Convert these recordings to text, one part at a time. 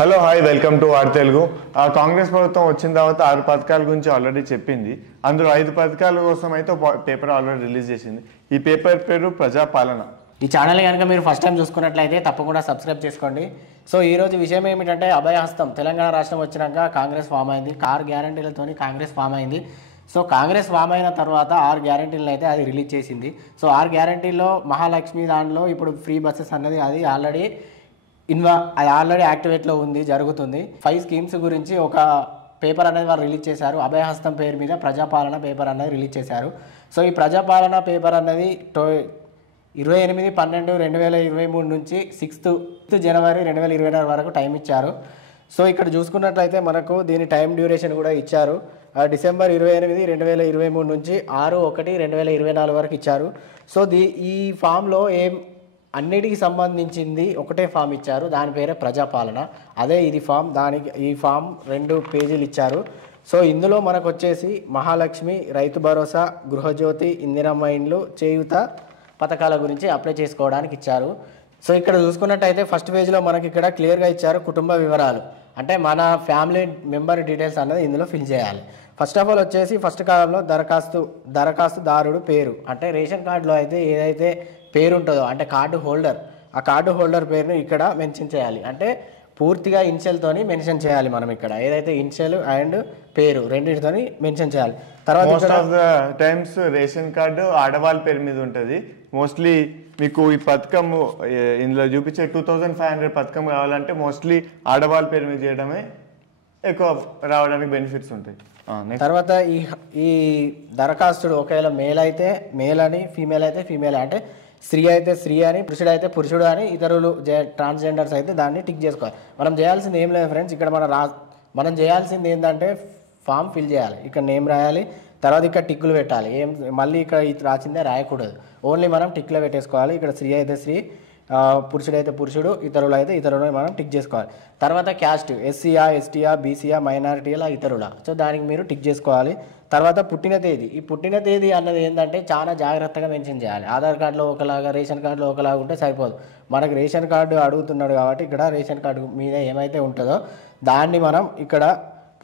Hello hi welcome to R Telugu. Congress ప్రభుత్వం వచ్చిన తర్వాత 6 పథకాల గురించి ఆల్రెడీ చెప్పింది. అందులో 5 పథకాల కోసం అయితే పేపర్ ఆల్రెడీ రిలీజ్ చేసింది. ఈ పేపర్ పేరు ప్రజాపాలన. ఈ ఛానల్ కనుక మీరు ఫస్ట్ టైం చూసుకున్నట్లయితే తప్పకుండా సబ్స్క్రైబ్ చేసుకోండి. సో ఈ రోజు విషయం ఏమిటంటే అభయహస్తం తెలంగాణ రాష్ట్రం వచ్చినాక కాంగ్రెస్ ఫామ్ అయింది. 6 గ్యారంటీలతోని కాంగ్రెస్ ఫామ్ అయింది. సో కాంగ్రెస్ ఫామ్ అయిన తర్వాత 6 గ్యారంటీలను అయితే అది రిలీజ్ చేసింది. సో 6 గ్యారంటీల్లో మహాలక్ష్మి దాంట్లో ఇప్పుడు ఫ్రీ బస్సెస్ అన్నది అది ఆల్రెడీ యాక్టివేట్లో ఉంది, జరుగుతుంది. 5 స్కీమ్స్ గురించి ఒక పేపర్ అనేది వాళ్ళు రిలీజ్ చేశారు. అభయహస్తం పేరు మీద ప్రజాపాలన పేపర్ అనేది రిలీజ్ చేశారు. సో ఈ ప్రజాపాలన పేపర్ అనేది 28/12/2023 నుంచి 6 జనవరి 2024 వరకు టైం ఇచ్చారు. సో ఇక్కడ చూసుకున్నట్లయితే మనకు దీని టైం డ్యూరేషన్ కూడా ఇచ్చారు. డిసెంబర్ 28, 2023 నుంచి 6/1/2024 వరకు ఇచ్చారు. సో ఈ ఫామ్లో అన్నిటికి సంబంధించింది ఒకటే ఫామ్ ఇచ్చారు, దాని పేరే ప్రజాపాలన. అదే ఇది ఫామ్. ఈ ఫామ్ 2 పేజీలు ఇచ్చారు. సో ఇందులో మనకు వచ్చేసి మహాలక్ష్మి, రైతు భరోసా, గృహజ్యోతి, ఇందిరమ్మ ఇండ్లు, చేయూత పథకాల గురించి అప్లై చేసుకోవడానికి ఇచ్చారు. సో ఇక్కడ చూసుకున్నట్టయితే ఫస్ట్ పేజీలో మనకి ఇక్కడ క్లియర్గా ఇచ్చారు కుటుంబ వివరాలు, అంటే మన ఫ్యామిలీ మెంబర్ డీటెయిల్స్ అన్నది ఇందులో ఫిల్ చేయాలి. ఫస్ట్ ఆఫ్ ఆల్ వచ్చేసి ఫస్ట్ కాలంలో దరఖాస్తుదారుడు పేరు, అంటే రేషన్ కార్డులో అయితే ఏదైతే పేరు ఉంటుందో అంటే కార్డు హోల్డర్, ఆ కార్డు హోల్డర్ పేరును ఇక్కడ మెన్షన్ చేయాలి. అంటే పూర్తిగా ఇన్షియల్తోని మెన్షన్ చేయాలి. మనం ఇక్కడ ఏదైతే ఇన్షియల్ అండ్ పేరు రెండింటితోని మెన్షన్ చేయాలి. తర్వాత most of the times ration card ఆడవాళ్ళ పేరు మీద ఉంటుంది. మోస్ట్లీ మీకు ఈ పథకం ఇందులో చూపించే 2500 పథకం కావాలంటే మోస్ట్లీ ఆడవాళ్ళ పేరు మీద చేయడమే ఎక్కువ రావడానికి బెనిఫిట్స్ ఉంటాయి. తర్వాత ఈ దరఖాస్తుడు ఒకవేళ మేల్ అయితే మేల్ అని, ఫీమేల్ అయితే ఫీమేల్, అంటే స్త్రీ అయితే స్త్రీ అని, పురుషుడు అయితే పురుషుడు అని, ఇతరులు ట్రాన్స్జెండర్స్ అయితే దాన్ని టిక్ చేసుకోవాలి. మనం చేయాల్సింది ఏం లేదు ఫ్రెండ్స్, ఇక్కడ మనం చేయాల్సింది ఏంటంటే ఫామ్ ఫిల్ చేయాలి. ఇక్కడ నేమ్ రాయాలి, తర్వాత ఇక్కడ టిక్కులు పెట్టాలి. మళ్ళీ ఇక్కడ రాసిందే రాయకూడదు, ఓన్లీ మనం టిక్లో పెట్టేసుకోవాలి. ఇక్కడ స్త్రీ అయితే స్త్రీ, పురుషుడు అయితే పురుషుడు, ఇతరులు అయితే ఇతరులు మనం టిక్ చేసుకోవాలి. తర్వాత క్యాస్ట్ ఎస్సీయా, ఎస్టీయా, బీసీయా, మైనారిటీలా, ఇతరుల, సో దానికి మీరు టిక్ చేసుకోవాలి. తర్వాత పుట్టిన తేదీ, ఈ పుట్టిన తేదీ అన్నది ఏంటంటే చాలా జాగ్రత్తగా మెన్షన్ చేయాలి. ఆధార్ కార్డులో ఒకలాగా, రేషన్ కార్డులో ఒకలాగా ఉంటే సరిపోదు. మనకు రేషన్ కార్డు అడుగుతున్నాడు కాబట్టి ఇక్కడ రేషన్ కార్డు మీద ఏమైతే ఉంటుందో దాన్ని మనం ఇక్కడ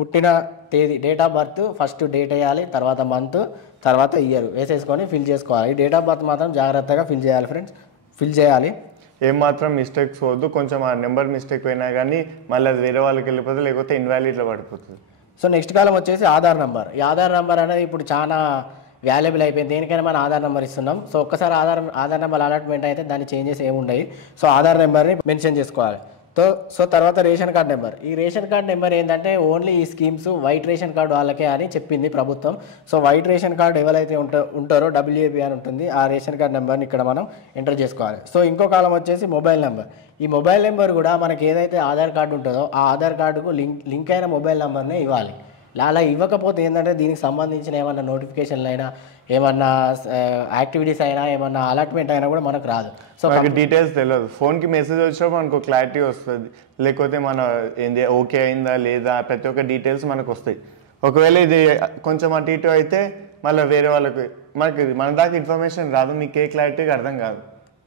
పుట్టిన తేదీ, date of birth, first date వేయాలి, తర్వాత మంత్, తర్వాత ఇయర్ వేసేసుకొని ఫిల్ చేసుకోవాలి. ఈ డేట్ ఆఫ్ బర్త్ మాత్రం జాగ్రత్తగా ఫిల్ చేయాలి ఫ్రెండ్స్, ఫిల్ చేయాలి. ఏమాత్రం మిస్టేక్స్ వద్దు. కొంచెం ఆ నెంబర్ మిస్టేక్ అయినా కానీ మళ్ళీ అది వేరే వాళ్ళకి వెళ్ళిపోతుంది, లేకపోతే ఇన్వాలిడ్లో పడిపోతుంది. సో నెక్స్ట్ కాలం వచ్చేసి ఆధార్ నెంబర్. ఈ ఆధార్ నెంబర్ అనేది ఇప్పుడు చాలా వాల్యుబుల్ అయిపోయింది. దేనికైనా మనం ఆధార్ నెంబర్ ఇస్తున్నాం. సో ఒక్కసారి ఆధార్ నెంబర్ అలాట్మెంట్ అయితే దాని చేంజెస్ ఏముండయి. సో ఆధార్ నెంబర్ని మెన్షన్ చేసుకోవాలి. సో తర్వాత రేషన్ కార్డ్ నెంబర్. ఈ రేషన్ కార్డ్ నెంబర్ ఏంటంటే ఓన్లీ ఈ స్కీమ్స్ వైట్ రేషన్ కార్డు వాళ్ళకే అని చెప్పింది ప్రభుత్వం. సో వైట్ రేషన్ కార్డు ఎవరైతే ఉంటారో WAB అని ఉంటుంది, ఆ రేషన్ కార్డ్ నెంబర్ని ఇక్కడ మనం ఎంటర్ చేసుకోవాలి. సో ఇంకో కాలం వచ్చేసి మొబైల్ నెంబర్. ఈ మొబైల్ నెంబర్ కూడా మనకి ఏదైతే ఆధార్ కార్డు ఉంటుందో ఆ ఆధార్ కార్డుకు లింక్ అయిన మొబైల్ నెంబర్నే ఇవ్వాలి. అలా ఇవ్వకపోతే ఏంటంటే దీనికి సంబంధించిన ఏమన్నా నోటిఫికేషన్లు అయినా, ఏమన్నా యాక్టివిటీస్ అయినా, ఏమన్నా అలాట్మెంట్ అయినా కూడా మనకు రాదు. సో మనకి డీటెయిల్స్ తెలియదు. ఫోన్కి మెసేజ్ వచ్చినప్పుడు మనకు క్లారిటీ వస్తుంది, లేకపోతే మన ఏంది ఓకే అయిందా లేదా ప్రతి ఒక్క డీటెయిల్స్ మనకు వస్తాయి. ఒకవేళ ఇది కొంచెం అటు ఇటు అయితే మళ్ళీ వేరే వాళ్ళకి మన దాకా ఇన్ఫర్మేషన్ రాదు, మీకు ఏ క్లారిటీగా అర్థం కాదు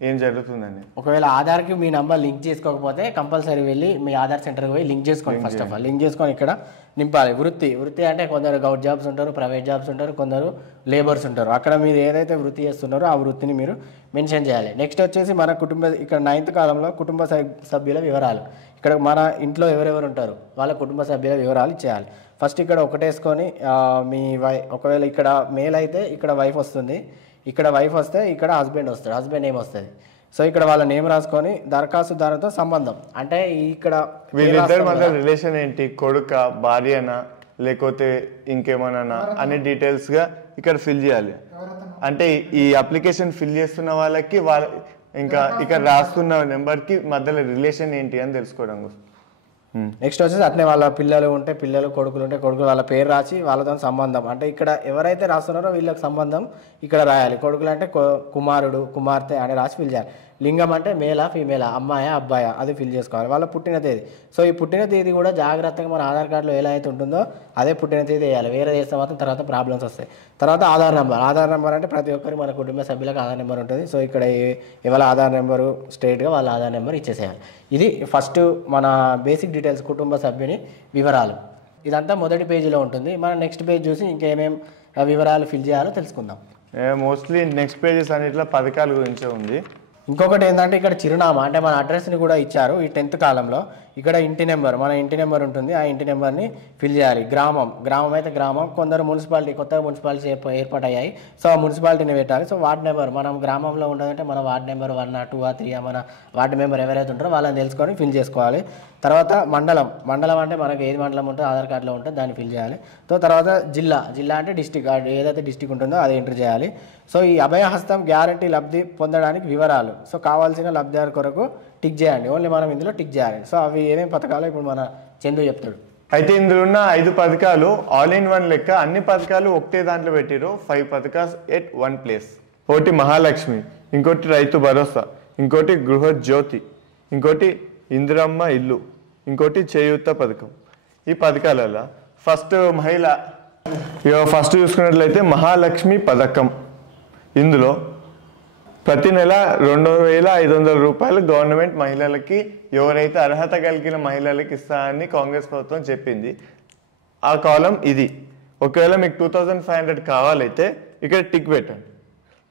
ఏం జరుగుతుందని. ఒకవేళ ఆధార్కి మీ నెంబర్ లింక్ చేసుకోకపోతే కంపల్సరీ వెళ్ళి మీ ఆధార్ సెంటర్కి పోయి లింక్ చేసుకోండి. ఫస్ట్ ఆఫ్ ఆల్ లింక్ చేసుకొని ఇక్కడ నింపాలి. వృత్తి అంటే కొందరు గవర్నమెంట్ జాబ్స్ ఉంటారు, ప్రైవేట్ జాబ్స్ ఉంటారు, కొందరు లేబర్స్ ఉంటారు. అక్కడ మీరు ఏదైతే వృత్తి చేస్తున్నారో ఆ వృత్తిని మీరు మెన్షన్ చేయాలి. నెక్స్ట్ వచ్చేసి మన ఇక్కడ 9th కాలంలో కుటుంబ సభ్యుల వివరాలు. ఇక్కడ మన ఇంట్లో ఎవరెవరు ఉంటారు వాళ్ళ కుటుంబ సభ్యుల వివరాలు ఇచ్చేయాలి. ఫస్ట్ ఇక్కడ ఒకటేసుకొని మీ ఒకవేళ ఇక్కడ మేల్ అయితే ఇక్కడ వైఫ్ వస్తుంది, ఇక్కడ వైఫ్ వస్తే ఇక్కడ హస్బెండ్ వస్తాడు, హస్బెండ్ నేమ్ వస్తుంది. సో ఇక్కడ వాళ్ళ నేమ్ రాసుకొని దరఖాస్తుదారుతో సంబంధం, అంటే ఇక్కడ వీళ్ళిద్దరి మధ్య రిలేషన్ ఏంటి, కొడుక, భార్యనా, లేకపోతే ఇంకేమన్నా అనే డీటెయిల్స్గా ఇక్కడ ఫిల్ చేయాలి. అంటే ఈ అప్లికేషన్ ఫిల్ చేస్తున్న వాళ్ళకి ఇంకా ఇక్కడ రాస్తున్న నెంబర్కి మధ్యలో రిలేషన్ ఏంటి అని తెలుసుకోవడం కోసం. నెక్స్ట్ వచ్చేసి అట్నే వాళ్ళ పిల్లలు ఉంటే పిల్లలు, కొడుకులు ఉంటే కొడుకులు, వాళ్ళ పేరు రాసి వాళ్ళతో సంబంధం, అంటే ఇక్కడ ఎవరైతే రాస్తున్నారో వీళ్ళకి సంబంధం ఇక్కడ రాయాలి. కొడుకులు అంటే కుమారుడు, కుమార్తె అని రాసి ఫిల్ చేయాలి. లింగం అంటే మేలా ఫీమేలా, అమ్మాయా అబ్బాయా, అది ఫిల్ చేసుకోవాలి. వాళ్ళ పుట్టిన తేదీ. సో ఈ పుట్టిన తేదీ కూడా జాగ్రత్తగా మన ఆధార్ కార్డులో ఎలా అయితే ఉంటుందో అదే పుట్టిన తేదీ వేయాలి. వేరే చేస్తే మాత్రం తర్వాత ప్రాబ్లమ్స్ వస్తాయి. తర్వాత ఆధార్ నెంబర్ అంటే ప్రతి ఒక్కరికి మన కుటుంబ సభ్యులకు ఆధార్ నెంబర్ ఉంటుంది. సో ఇక్కడ ఇవాళ ఆధార్ నెంబరు స్ట్రైట్గా వాళ్ళ ఆధార్ నెంబర్ ఇచ్చేసేయాలి. ఇది ఫస్ట్ మన బేసిక్ డీటెయిల్స్, కుటుంబ సభ్యుని వివరాలు. ఇదంతా మొదటి పేజీలో ఉంటుంది. మనం నెక్స్ట్ పేజ్ చూసి ఇంకేమేం వివరాలు ఫిల్ చేయాలో తెలుసుకుందాం. మోస్ట్లీ నెక్స్ట్ పేజెస్ అన్నిట్లో పథకాల గురించే ఉంది. ఇంకొకటి ఏంటంటే ఇక్కడ చిరునామా అంటే మన అడ్రస్ని కూడా ఇచ్చారు. ఈ 10th కాలంలో ఇక్కడ ఇంటి నెంబర్, మన ఇంటి నెంబర్ ఉంటుంది. ఆ ఇంటి నెంబర్ని ఫిల్ చేయాలి. గ్రామం అయితే గ్రామం, కొందరు మున్సిపాలిటీ, కొత్తగా మున్సిపాలిటీ ఏర్పాటయ్యాయి. సో ఆ మున్సిపాలిటీని పెట్టాలి. సో వార్డ్ నెంబర్, మనం గ్రామంలో ఉండదంటే మన వార్డ్ నెంబర్ 1, 2, 3 మన వార్డు మెంబర్ ఎవరైతే ఉంటారో వాళ్ళని తెలుసుకొని ఫిల్ చేసుకోవాలి. తర్వాత మండలం అంటే మనకి ఏది మండలం ఉంటుందో ఆధార్ కార్డులో ఉంటుంది, దాన్ని ఫిల్ చేయాలి. తర్వాత జిల్లా అంటే డిస్టిక్, ఏదైతే డిస్టిక్ ఉంటుందో అది ఎంటర్ చేయాలి. సో ఈ అభయహస్తం గ్యారంటీ లబ్ధి పొందడానికి వివరాలు. సో కావాల్సిన లబ్ధిదారు కొరకు టిక్ చేయండి. ఓన్లీ మనం ఇందులో టిక్ చేయాలి. సో అవి ఏమేమి పథకాలు ఇప్పుడు మన చందు చెప్తాడు. అయితే ఇందులో ఉన్న 5 పథకాలు ఆల్ ఇన్ వన్ లెక్క, అన్ని పథకాలు ఒకటే దాంట్లో పెట్టిరు. 5 పథకాలు ఎట్ వన్ ప్లేస్. ఒకటి మహాలక్ష్మి, ఇంకోటి రైతు భరోసా, ఇంకోటి గృహజ్యోతి, ఇంకోటి ఇందిరమ్మ ఇల్లు, ఇంకోటి చేయూత పథకం. ఈ పథకాలలో ఫస్ట్ చూసుకున్నట్లయితే మహాలక్ష్మి పథకం. ఇందులో ప్రతి నెల 2,500 రూపాయలు గవర్నమెంట్ మహిళలకి, ఎవరైతే అర్హత కలిగిన మహిళలకి ఇస్తారని కాంగ్రెస్ ప్రభుత్వం చెప్పింది. ఆ కాలం ఇది. ఒకవేళ మీకు 2,500 కావాలైతే ఇక్కడ టిక్ పెట్టండి.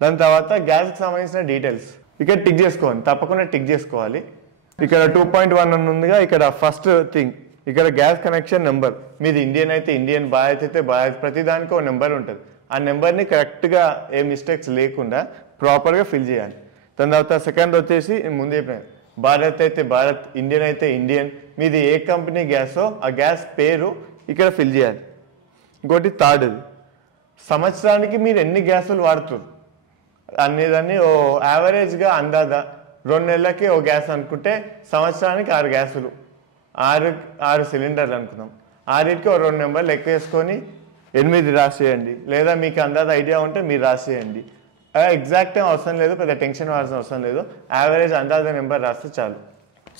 దాని తర్వాత గ్యాస్కి సంబంధించిన డీటెయిల్స్ ఇక్కడ టిక్ చేసుకోండి, తప్పకుండా టిక్ చేసుకోవాలి. ఇక్కడ 2.1 అని ఉందిగా, ఇక్కడ ఫస్ట్ థింగ్ ఇక్కడ గ్యాస్ కనెక్షన్ నెంబర్. మీది ఇండియన్ అయితే ఇండియన్, భారత్ అయితే భారత్, ప్రతి దానికి ఒక నెంబర్ ఉంటుంది. ఆ నెంబర్ని కరెక్ట్గా ఏ మిస్టేక్స్ లేకుండా ప్రాపర్గా ఫిల్ చేయాలి. దాని తర్వాత సెకండ్ వచ్చేసి ముందు చెప్పిన భారత్ అయితే భారత్, ఇండియన్ అయితే ఇండియన్, మీది ఏ కంపెనీ గ్యాసో ఆ గ్యాస్ పేరు ఇక్కడ ఫిల్ చేయాలి. ఇంకోటి థర్డ్, సంవత్సరానికి మీరు ఎన్ని గ్యాసులు వాడుతున్నారు అనేదాన్ని ఓ యావరేజ్గా అందాదా 2 నెలలకి ఓ గ్యాస్ అనుకుంటే సంవత్సరానికి 6 గ్యాసులు, 6 సిలిండర్లు అనుకుందాం. 6కి 2 నెంబర్లు లెక్క వేసుకొని 8 రాసేయండి. లేదా మీకు అందాజ ఐడియా ఉంటే మీరు రాసేయండి. ఎగ్జాక్ట్ అవసరం లేదు, పెద్ద టెన్షన్ వాల్సిన అవసరం లేదు. యావరేజ్ అందాజ నెంబర్ రాస్తే చాలు.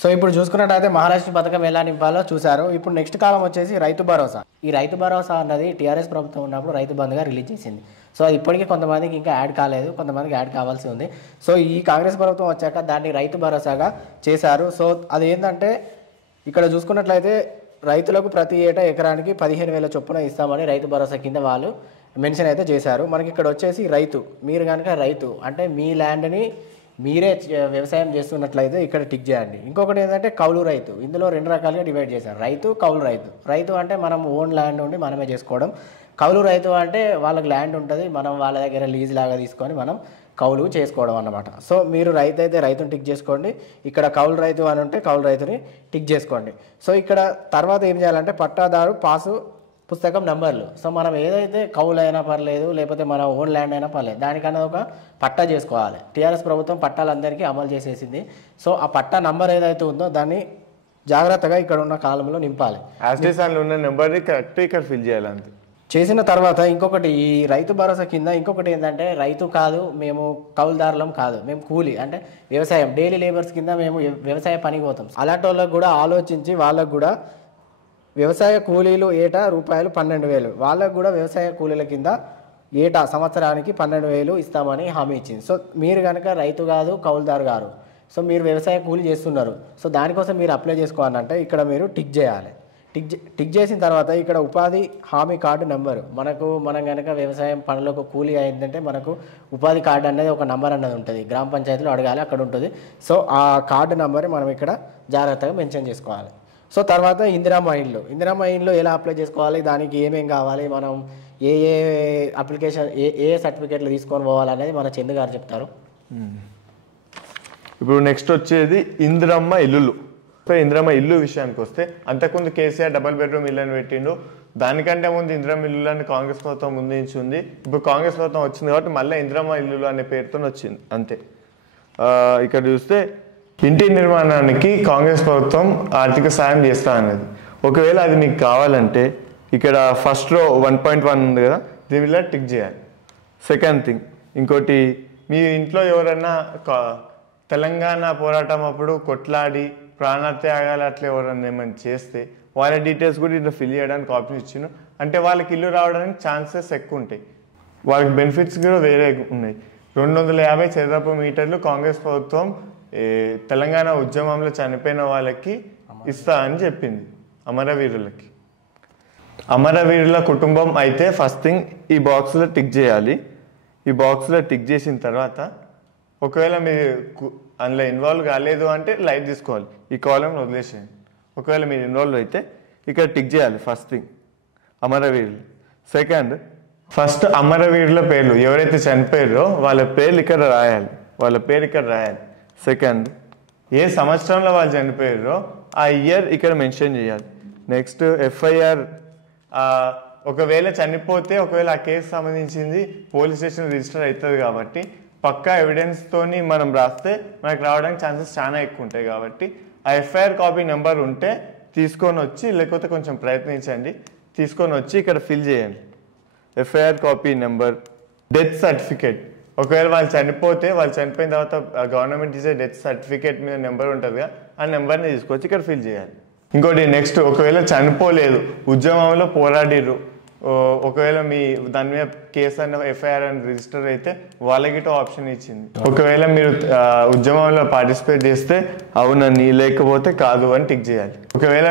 సో ఇప్పుడు చూసుకున్నట్టయితే మహాలక్ష్మి పథకం ఎలా నింపాలో చూశారు. ఇప్పుడు నెక్స్ట్ కాలం వచ్చేసి రైతు భరోసా. ఈ రైతు భరోసా అన్నది టీఆర్ఎస్ ప్రభుత్వం ఉన్నప్పుడు రైతు బంధుగా రిలీజ్ చేసింది. సో అది ఇప్పటికీ కొంతమందికి ఇంకా యాడ్ కాలేదు, కొంతమందికి యాడ్ కావాల్సి ఉంది. సో ఈ కాంగ్రెస్ ప్రభుత్వం వచ్చాక దాన్ని రైతు భరోసాగా చేశారు. సో అది ఏంటంటే ఇక్కడ చూసుకున్నట్లయితే రైతులకు ప్రతి ఏటా ఎకరానికి 15,000 చొప్పున ఇస్తామని రైతు భరోసా కింద వాళ్ళు మెన్షన్ అయితే చేశారు. మనకి ఇక్కడ వచ్చేసి రైతు, మీరు కనుక రైతు అంటే మీ ల్యాండ్ని మీరే వ్యవసాయం చేస్తున్నట్లయితే ఇక్కడ టిక్ చేయండి. ఇంకొకటి ఏంటంటే కౌలు రైతు. ఇందులో 2 రకాలుగా డివైడ్ చేశారు, రైతు, కౌలు రైతు. రైతు అంటే మనం ఓన్ ల్యాండ్ ఉండి మనమే చేసుకోవడం. కౌలు రైతు అంటే వాళ్ళకి ల్యాండ్ ఉంటుంది, మనం వాళ్ళ దగ్గర లీజ్ లాగా తీసుకొని మనం కౌలు చేసుకోవడం అన్నమాట. సో మీరు రైతు అయితే రైతుని టిక్ చేసుకోండి, ఇక్కడ కౌలు రైతు అని ఉంటే కౌలు రైతుని టిక్ చేసుకోండి. సో ఇక్కడ తర్వాత ఏం చేయాలంటే పట్టాదారు పాసు పుస్తకం నెంబర్లు. సో మనం ఏదైతే కౌలు అయినా పర్లేదు, లేకపోతే మన ఓన్ ల్యాండ్ అయినా పర్లేదు, దానికన్నా ఒక పట్టా చేసుకోవాలి. టీఆర్ఎస్ ప్రభుత్వం పట్టాలందరికీ అమలు చేసేసింది. సో ఆ పట్టా నంబర్ ఏదైతే ఉందో దాన్ని జాగ్రత్తగా ఇక్కడ ఉన్న కాలంలో నింపాలి. ఉన్న నెంబర్ని కరెక్ట్ ఇక్కడ ఫిల్ చేయాలి అంతే. చేసిన తర్వాత ఇంకొకటి, ఈ రైతు భరోసా కింద ఇంకొకటి ఏంటంటే రైతు కాదు, మేము కౌలుదారులం కాదు, మేము కూలీ అంటే వ్యవసాయం డైలీ లేబర్స్ కింద మేము వ్యవసాయ పనికి పోతాం. అలాంటి వాళ్ళకు కూడా ఆలోచించి వాళ్ళకు కూడా వ్యవసాయ కూలీలు ఏటా రూపాయలు 12,000, వాళ్ళకు కూడా వ్యవసాయ కూలీల కింద ఏటా సంవత్సరానికి 12,000 ఇస్తామని హామీ ఇచ్చింది. సో మీరు కనుక రైతు కాదు, కౌలుదారు గారు, సో మీరు వ్యవసాయ కూలీ చేస్తున్నారు, సో దానికోసం మీరు అప్లై చేసుకోవాలంటే ఇక్కడ మీరు టిక్ చేయాలి. టిక్ చేసిన తర్వాత ఇక్కడ ఉపాధి హామీ కార్డు నెంబరు, మనం కనుక వ్యవసాయం పనులకు కూలీ అయిందంటే మనకు ఉపాధి కార్డు అనేది ఒక నెంబర్ అన్నది ఉంటుంది, గ్రామ పంచాయతీలో అడగాలి, అక్కడ ఉంటుంది. సో ఆ కార్డు నెంబర్ మనం ఇక్కడ జాగ్రత్తగా మెన్షన్ చేసుకోవాలి. సో తర్వాత ఇందిరమ్మ ఇండ్లు ఎలా అప్లై చేసుకోవాలి, దానికి ఏమేం కావాలి, మనం ఏ అప్లికేషన్ ఏ సర్టిఫికేట్లు తీసుకొని పోవాలనేది మన చందు గారు చెప్తారు. ఇప్పుడు నెక్స్ట్ వచ్చేది ఇందిరమ్మ ఇల్లులు. సో ఇందిరమ్మ ఇల్లు విషయానికి వస్తే అంతకుముందు కేసీఆర్ డబుల్ బెడ్రూమ్ ఇల్లుని పెట్టిండు. దానికంటే ముందు ఇందిరమ్మ ఇల్లులని కాంగ్రెస్ ప్రభుత్వం ముందుంది. ఇప్పుడు కాంగ్రెస్ ప్రభుత్వం వచ్చింది కాబట్టి మళ్ళీ ఇందిరమ్మ ఇల్లులు అనే పేరుతో వచ్చింది అంతే. ఇక్కడ చూస్తే ఇంటి నిర్మాణానికి కాంగ్రెస్ ప్రభుత్వం ఆర్థిక సాయం చేస్తా అనేది. ఒకవేళ అది మీకు కావాలంటే ఇక్కడ ఫస్ట్ రో 1.1 ఉంది కదా, దీని వల్ల టిక్ చేయాలి. సెకండ్ థింగ్ ఇంకోటి, మీ ఇంట్లో ఎవరన్నా తెలంగాణ పోరాటం అప్పుడు కొట్లాడి ప్రాణత్యాగాలు అట్లా ఎవరన్నా ఏమైనా చేస్తే వాళ్ళ డీటెయిల్స్ కూడా ఇట్లా ఫిల్ చేయడానికి ఆప్షన్ ఇచ్చిండు. అంటే వాళ్ళకి ఇల్లు రావడానికి ఛాన్సెస్ ఎక్కువ ఉంటాయి, వాళ్ళకి బెనిఫిట్స్ కూడా వేరే ఉన్నాయి. 250 చదరపు మీటర్లు కాంగ్రెస్ ప్రభుత్వం తెలంగాణ ఉద్యమంలో చనిపోయిన వాళ్ళకి ఇస్తా అని చెప్పింది. అమరవీరులకి, అమరవీరుల కుటుంబం అయితే ఫస్ట్ థింగ్ ఈ బాక్స్లో టిక్ చేయాలి. ఈ బాక్స్లో టిక్ చేసిన తర్వాత ఒకవేళ మీరు అందులో ఇన్వాల్వ్ కాలేదు అంటే లైట్ తీసుకోవాలి, ఈ కాలంలో వదిలేసేయండి. ఒకవేళ మీరు ఇన్వాల్వ్ అయితే ఇక్కడ టిక్ చేయాలి ఫస్ట్ థింగ్ అమరవీరులు. సెకండ్, ఫస్ట్ అమరవీరుల పేర్లు ఎవరైతే చనిపోయారో వాళ్ళ పేర్లు ఇక్కడ రాయాలి, వాళ్ళ పేరు ఇక్కడ రాయాలి. సెకండ్, ఏ సంవత్సరంలో వాళ్ళు చనిపోయారో ఆ ఇయర్ ఇక్కడ మెన్షన్ చేయాలి. నెక్స్ట్ ఎఫ్ఐఆర్, ఒకవేళ చనిపోతే ఒకవేళ ఆ కేసు సంబంధించింది పోలీస్ స్టేషన్ రిజిస్టర్ అవుతుంది కాబట్టి పక్కా ఎవిడెన్స్తోని మనం రాస్తే మనకు రావడానికి ఛాన్సెస్ చాలా ఎక్కువ ఉంటాయి. కాబట్టి ఆ ఎఫ్ఐఆర్ కాపీ నెంబర్ ఉంటే తీసుకొని వచ్చి, లేకపోతే కొంచెం ప్రయత్నించండి, తీసుకొని వచ్చి ఇక్కడ ఫిల్ చేయండి. FIR copy number, death certificate, ఒకవేళ వాళ్ళు చనిపోతే వాళ్ళు చనిపోయిన తర్వాత గవర్నమెంట్ ఇచ్చే డెత్ సర్టిఫికేట్ మీద నెంబర్ ఉంటుందిగా, ఆ నెంబర్ని తీసుకొచ్చి ఇక్కడ ఫిల్ చేయాలి. ఇంకోటి నెక్స్ట్, ఒకవేళ చనిపోలేదు ఉద్యమంలో పోరాడిర్రు, ఒకవేళ మీ దాని మీద కేసు అన్న ఎఫ్ఐఆర్ అని రిజిస్టర్ అయితే వాళ్ళకి ఆప్షన్ ఇచ్చింది. ఒకవేళ మీరు ఉద్యమంలో పార్టిసిపేట్ చేస్తే అవునని, లేకపోతే కాదు అని టిక్ చేయాలి. ఒకవేళ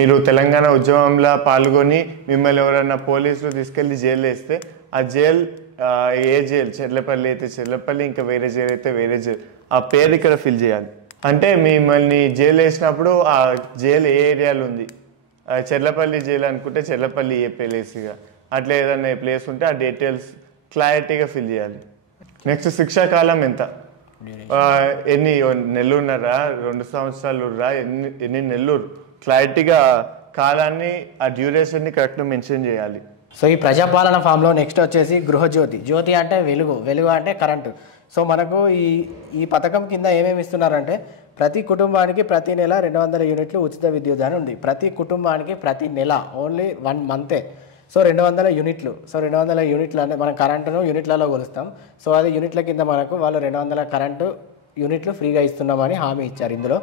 మీరు తెలంగాణ ఉద్యమంలో పాల్గొని మిమ్మల్ని ఎవరైనా పోలీసులు తీసుకెళ్లి జైలు వేస్తే ఆ జైలు ఏ జైలు, చెర్లపల్లి అయితే చెర్లపల్లి, ఇంకా వేరే జైలు అయితే వేరే జైలు, ఆ పేరు ఇక్కడ ఫిల్ చేయాలి. అంటే మిమ్మల్ని జైలు వేసినప్పుడు ఆ జైలు ఏ ఏరియాలో ఉంది, చెర్లపల్లి జైలు అనుకుంటే చెర్లపల్లి ఏ ప్లేస్గా, అట్లా ఏదైనా ప్లేస్ ఉంటే ఆ డీటెయిల్స్ క్లారిటీగా ఫిల్ చేయాలి. నెక్స్ట్, శిక్షాకాలం ఎంత, ఎన్ని నెలలున్నారా, 2 సంవత్సరాలురా, ఎన్ని నెలలు, క్లారిటీగా కాలాన్ని ఆ డ్యూరేషన్ని కరెక్ట్గా మెన్షన్ చేయాలి. సో ఈ ప్రజాపాలన ఫామ్లో నెక్స్ట్ వచ్చేసి గృహజ్యోతి. జ్యోతి అంటే వెలుగు, వెలుగు అంటే కరెంటు. సో మనకు ఈ పథకం కింద ఏమేమి ఇస్తున్నారంటే ప్రతి కుటుంబానికి ప్రతి నెల 200 యూనిట్లు ఉచిత విద్యుత్ అని ఉంది. ప్రతి కుటుంబానికి ప్రతి నెల, ఓన్లీ 1 మంతే. సో 200 యూనిట్లు. సో 200 యూనిట్లు అంటే మనం కరెంటును యూనిట్లలో కొలుస్తాం. సో అది యూనిట్ల కింద మనకు వాళ్ళు 200 కరెంటు యూనిట్లు ఫ్రీగా ఇస్తున్నామని హామీ ఇచ్చారు ఇందులో.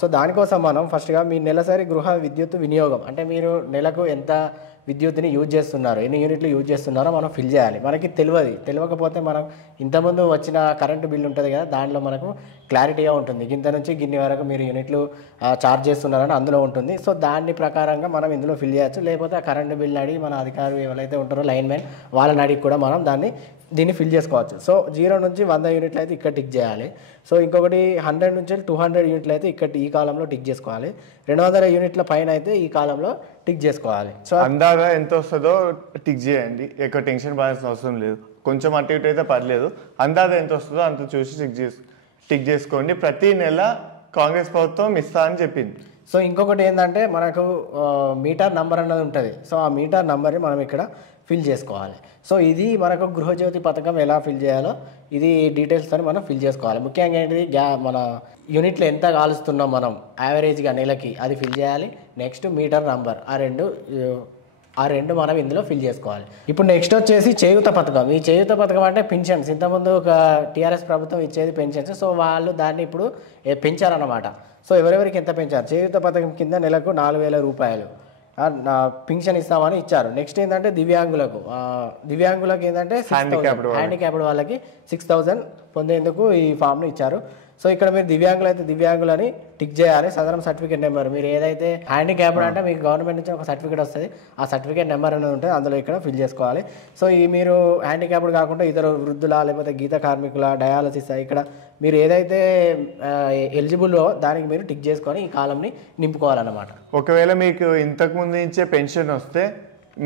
సో దానికోసం మనం ఫస్ట్గా మీ నెలసరి గృహ విద్యుత్ వినియోగం, అంటే మీరు నెలకు ఎంత విద్యుత్ని యూజ్ చేస్తున్నారు, ఎన్ని యూనిట్లు యూజ్ చేస్తున్నారో మనం ఫిల్ చేయాలి. మనకి తెలియకపోతే మనం ఇంతకుముందు వచ్చిన కరెంటు బిల్ ఉంటుంది కదా, దానిలో మనకు క్లారిటీగా ఉంటుంది, గింత నుంచి గిన్ని వరకు మీరు యూనిట్లు ఛార్జ్ చేస్తున్నారని అందులో ఉంటుంది. సో దాని ప్రకారంగా మనం ఇందులో ఫిల్ చేయొచ్చు. లేకపోతే ఆ కరెంటు బిల్ అడిగి మన అధికారులు ఎవరైతే ఉంటారో లైన్ మ్యాన్ వాళ్ళని అడిగి కూడా మనం దీన్ని ఫిల్ చేసుకోవచ్చు. సో 0 నుంచి 100 యూనిట్లు అయితే ఇక్కడ టిక్ చేయాలి. సో ఇంకొకటి 100 నుంచి 200 యూనిట్లు అయితే ఇక్కడ ఈ కాలంలో టిక్ చేసుకోవాలి. 200 యూనిట్ల పైన అయితే ఈ కాలంలో టిక్ చేసుకోవాలి. సో అందాగా ఎంత వస్తుందో టిక్ చేయండి, ఎక్కువ టెన్షన్ పడాల్సిన అవసరం లేదు. కొంచెం అటు ఇటు అయితే పర్లేదు, అందాజ ఎంత వస్తుందో అంత చూసి టిక్ చేసుకోండి. ప్రతి నెల కాంగ్రెస్ ప్రభుత్వం ఇస్తా అని చెప్పింది. సో ఇంకొకటి ఏంటంటే మనకు మీటర్ నంబర్ అన్నది ఉంటుంది. సో ఆ మీటర్ నంబర్ని మనం ఇక్కడ ఫిల్ చేసుకోవాలి. సో ఇది మనకు గృహజ్యోతి పథకం ఎలా ఫిల్ చేయాలో ఇది డీటెయిల్స్తో మనం ఫిల్ చేసుకోవాలి. ముఖ్యంగా ఏంటిది, మన యూనిట్లు ఎంత కాలుస్తున్నాం మనం యావరేజ్గా నెలకి, అది ఫిల్ చేయాలి. నెక్స్ట్ మీటర్ నంబర్, ఆ రెండు మనం ఇందులో ఫిల్ చేసుకోవాలి. ఇప్పుడు నెక్స్ట్ వచ్చేసి చేయూత పథకం. ఈ చేయూత పథకం అంటే పెన్షన్స్. ఇంతకుముందు ఒక టీఆర్ఎస్ ప్రభుత్వం ఇచ్చేది పెన్షన్స్. సో వాళ్ళు దాన్ని ఇప్పుడు పెంచారన్నమాట. సో ఎవరెవరికి ఎంత పెంచారు, చేయూత పథకం కింద నెలకు 4,000 రూపాయలు పింఛన్ ఇస్తామని ఇచ్చారు. నెక్స్ట్ ఏంటంటే దివ్యాంగులకు ఏంటంటే హ్యాండిక్యాప్డ్ వాళ్ళకి 6,000 పొందేందుకు ఈ ఫామ్ను ఇచ్చారు. సో ఇక్కడ మీరు దివ్యాంగులు అయితే దివ్యాంగులని టిక్ చేయాలి. సదరం సర్టిఫికేట్ నెంబర్, మీరు ఏదైతే హ్యాండిక్యాప్డ్ అంటే మీకు గవర్నమెంట్ నుంచి ఒక సర్టిఫికేట్ వస్తుంది, ఆ సర్టిఫికేట్ నెంబర్ అనేది ఉంటుంది, అందులో ఇక్కడ ఫిల్ చేసుకోవాలి. సో ఈ మీరు హ్యాండిక్యాప్డ్ కాకుండా ఇతర వృద్ధుల, లేకపోతే గీత కార్మికుల, డయాలసిస్, ఇక్కడ మీరు ఏదైతే ఎలిజిబుల్లో దానికి మీరు టిక్ చేసుకొని ఈ కాలంని నింపుకోవాలన్నమాట. ఒకవేళ మీకు ఇంతకుముందు ఇచ్చే పెన్షన్ వస్తే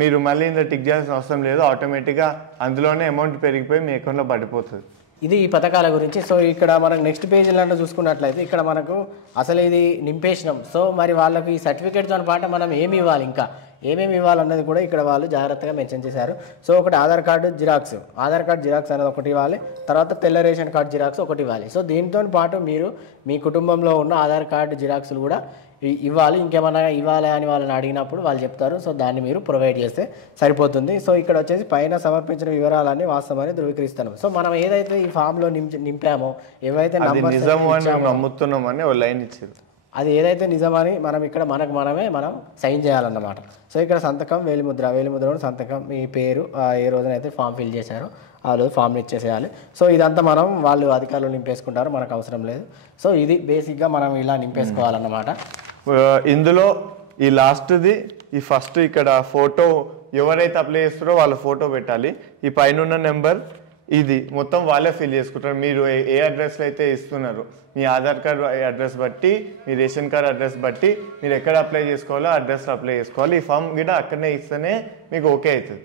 మీరు మళ్ళీ ఇంత టిక్ చేయాల్సిన అవసరం లేదు, ఆటోమేటిక్గా అందులోనే అమౌంట్ పెరిగిపోయి మీ అకౌంట్లో పడిపోతుంది. ఇది ఈ పథకాల గురించి. సో ఇక్కడ మనం నెక్స్ట్ పేజీలో చూసుకున్నట్లయితే ఇక్కడ మనకు అసలు ఇది నింపేసినాం. సో మరి వాళ్ళకు ఈ సర్టిఫికేట్తో పాటు మనం ఏమి ఇవ్వాలి, ఇంకా ఏమేమి ఇవ్వాలన్నది కూడా ఇక్కడ వాళ్ళు జాగ్రత్తగా మెన్షన్ చేశారు. సో ఒకటి ఆధార్ కార్డు జిరాక్స్ అనేది ఒకటి ఇవ్వాలి. తర్వాత తెల్ల రేషన్ కార్డు జిరాక్స్ ఒకటి ఇవ్వాలి. సో దీంతో పాటు మీరు మీ కుటుంబంలో ఉన్న ఆధార్ కార్డు జిరాక్స్లు కూడా ఇవ్వాలి, ఇంకేమన్నా ఇవ్వాలి అని వాళ్ళని అడిగినప్పుడు వాళ్ళు చెప్తారు. సో దాన్ని మీరు ప్రొవైడ్ చేస్తే సరిపోతుంది. సో ఇక్కడ వచ్చేసి పైన సమర్పించిన వివరాలన్నీ వాస్తవాన్ని ధృవీకరిస్తాను. సో మనం ఏదైతే ఈ ఫామ్లో నింపామో, ఏవైతే నిజం అని నమ్ముతున్నామని ఒక లైన్ ఇచ్చారు, అది ఏదైతే నిజమని మనం ఇక్కడ మనం సైన్ చేయాలన్నమాట. సో ఇక్కడ సంతకం వేలిముద్ర సంతకం, మీ పేరు, ఏ రోజునైతే ఫామ్ ఫిల్ చేశారో ఆ రోజు ఫామ్ని ఇచ్చేసేయాలి. సో ఇదంతా వాళ్ళు అధికారులు నింపేసుకుంటారు, మనకు అవసరం లేదు. సో ఇది బేసిక్గా మనం ఇలా నింపేసుకోవాలన్నమాట. ఇందులో ఈ లాస్ట్ది, ఈ ఫస్ట్ ఇక్కడ ఫోటో ఎవరైతే అప్లై చేస్తారో వాళ్ళ ఫోటో పెట్టాలి. ఈ పైన నెంబర్ ఇది మొత్తం వాళ్ళే ఫిల్ చేసుకుంటారు. మీరు ఏ అడ్రస్లో అయితే ఇస్తున్నారు, మీ ఆధార్ కార్డు అడ్రస్ బట్టి, మీ రేషన్ కార్డ్ అడ్రస్ బట్టి మీరు ఎక్కడ అప్లై చేసుకోవాలో అడ్రస్లో అప్లై చేసుకోవాలి. ఈ ఫామ్ కూడా అక్కడనే ఇస్తేనే మీకు ఓకే అవుతుంది.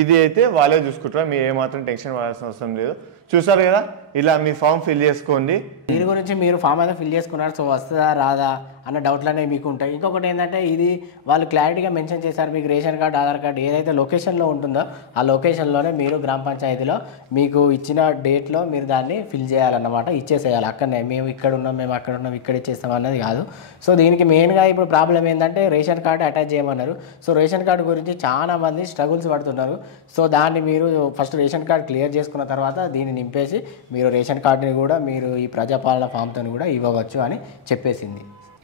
ఇది అయితే వాళ్ళే చూసుకుంటారు, మీరు ఏమాత్రం టెన్షన్ పడాల్సిన అవసరం లేదు. చూసారు కదా, ఇలా మీ ఫామ్ ఫిల్ చేసుకోండి. దీని గురించి మీరు ఫామ్ అయితే ఫిల్ చేసుకున్నారు, సో వస్తుందా రాదా అన్న డౌట్లు అనేవి మీకు ఉంటాయి. ఇంకొకటి ఏంటంటే, ఇది వాళ్ళు క్లారిటీగా మెన్షన్ చేశారు, మీకు రేషన్ కార్డు ఆధార్ కార్డు ఏదైతే లొకేషన్లో ఉంటుందో ఆ లొకేషన్లోనే మీరు గ్రామ పంచాయతీలో మీకు ఇచ్చిన డేట్లో మీరు దాన్ని ఫిల్ చేయాలన్నమాట, ఇచ్చేసేయాలి. అక్కడనే మేము ఇక్కడ ఉన్నాం, మేము అక్కడ ఉన్నాం, ఇక్కడ ఇచ్చేస్తాం అన్నది కాదు. సో దీనికి మెయిన్గా ఇప్పుడు ప్రాబ్లం ఏంటంటే, రేషన్ కార్డు అటాచ్ చేయమన్నారు. సో రేషన్ కార్డు గురించి చాలా మంది స్ట్రగుల్స్ పడుతున్నారు. సో దాన్ని మీరు ఫస్ట్ రేషన్ కార్డు క్లియర్ చేసుకున్న తర్వాత దీన్ని నింపేసి మీరు రేషన్ కార్డుని కూడా మీరు ఈ ప్రజాపాలన ఫామ్తో కూడా ఇవ్వవచ్చు అని చెప్పేసింది.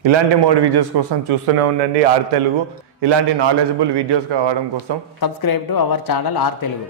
ఇలాంటి మోడ్ వీడియోస్ కోసం చూస్తూనే ఉండండి ఆర్ తెలుగు. ఇలాంటి నాలెడ్జబుల్ వీడియోస్ కావడం కోసం subscribe to our channel R Telugu.